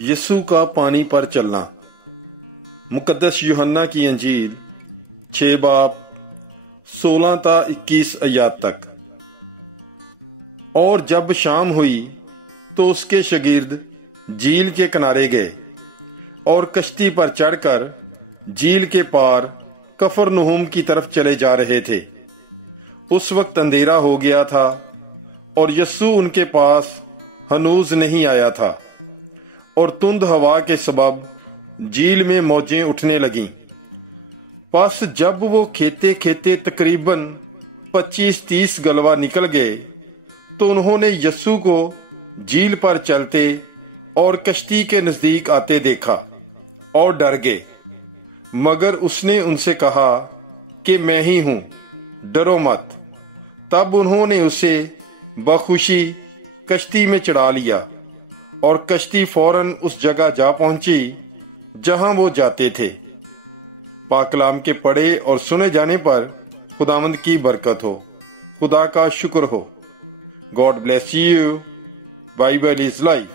یسوع کا پانی پر چلنا۔ مقدس یوحنا کی انجیل 6 باب 16 تا 21 آیات تک۔ اور جب شام ہوئی تو اس کے شاگرد جھیل کے کنارے گئے اور کشتی پر چڑھ کر جھیل کے پار کفرنہوم کی طرف چلے جا رہے تھے۔ اس وقت اندھیرا ہو گیا تھا اور یسوع ان کے پاس ہنوز نہیں آیا تھا، اور تند ہوا کے سبب جھیل میں موجیں اٹھنے لگیں۔ پس جب وہ کھیتے کھیتے تقریباً 25-30 گلوا نکل گئے تو انہوں نے یسوع کو جھیل پر چلتے اور کشتی کے نزدیک آتے دیکھا اور ڈر گئے، مگر اس نے ان سے کہا کہ میں ہی ہوں، ڈرو مت۔ تب انہوں نے اسے بخوشی کشتی میں چڑھا لیا، اور کشتی فوراً اس جگہ جا پہنچی جہاں وہ جاتے تھے۔ پاک کلام کے پڑھے اور سنے جانے پر خداوند کی برکت ہو۔ خدا کا شکر ہو۔ God bless you. Bible is life.